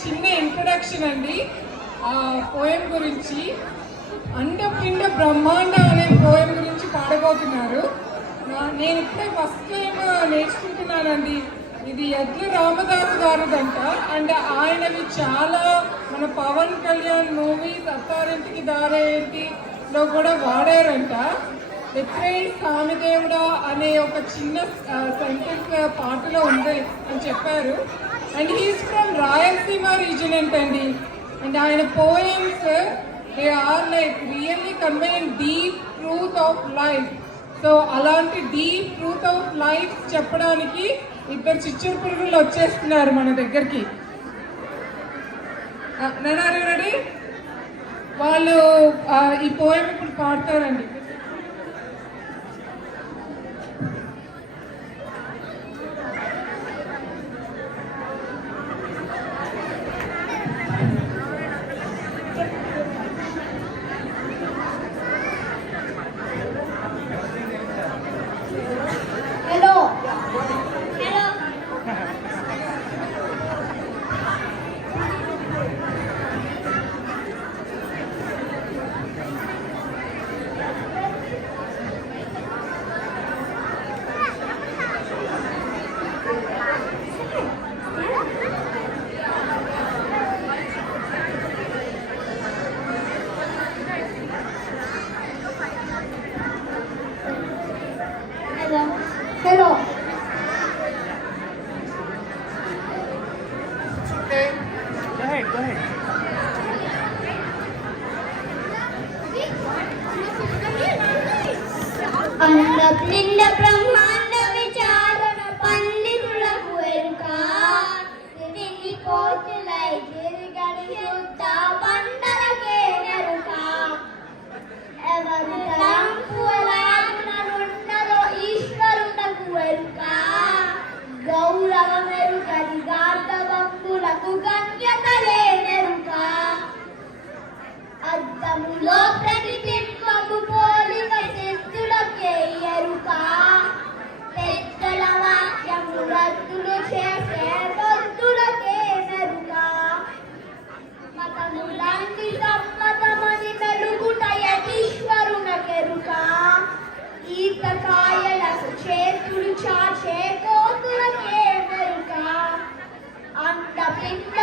చిన్న ఇంట్రొడక్షన్ అండి పోయం గురించి. అండపిండ బ్రహ్మాండ అనే పోయం గురించి పాడబోతున్నారు. నేను ఇప్పుడే ఫస్ట్ టైం నేర్చుకుంటున్నానండి. ఇది ఎడ్ల రామదాస్ గారిదంట. అండ్ ఆయనవి చాలా మన పవన్ కళ్యాణ్ మూవీస్ అత్తారింటికి దారేంటిలో కూడా వాడారంట. ఎత్రేయి స్వామిదేవుడా అనే ఒక చిన్న సెంటెన్స్ పాటలో ఉంది అని చెప్పారు. And he's from Rayalaseema region అంటండి. అండ్ ఆయన poems they are like really conveying deep truth of life. So అలాంటి డీప్ ట్రూత్ ఆఫ్ లైఫ్ చెప్పడానికి ఇద్దరు చిచ్చూరు పురుగులు వచ్చేస్తున్నారు మన దగ్గరికి. రెడీ? వాళ్ళు ఈ పోయం ఇప్పుడు పాడతారండి. Hello. Okay. Go ahead. అన్నపిండ బ్రహ్మాండ విచారణ పండితులకు ఎరుక తిరిగి కోతులై తిరిగడి యుద్ధ బండలకే నెరుక ఎవరు తలంపులాగునరున్నదో ఈశ్వరునకు ఎరుక గౌరవమెరుకది గార్ధబంధులకు గణ్యతలే నెరుక అద్దములో ప్రతిబింబము పోలిక శక్తులకే ఎరుక పెద్దల వాక్యము రద్దులు చేసే భక్తులకే మెరుక మతములంది సమ్మతమని మెలుగుట యతీశ్వరునకెరుక ఈతకాయలకు చేతులు చాచే కోతులకే మెరుక అండపిండ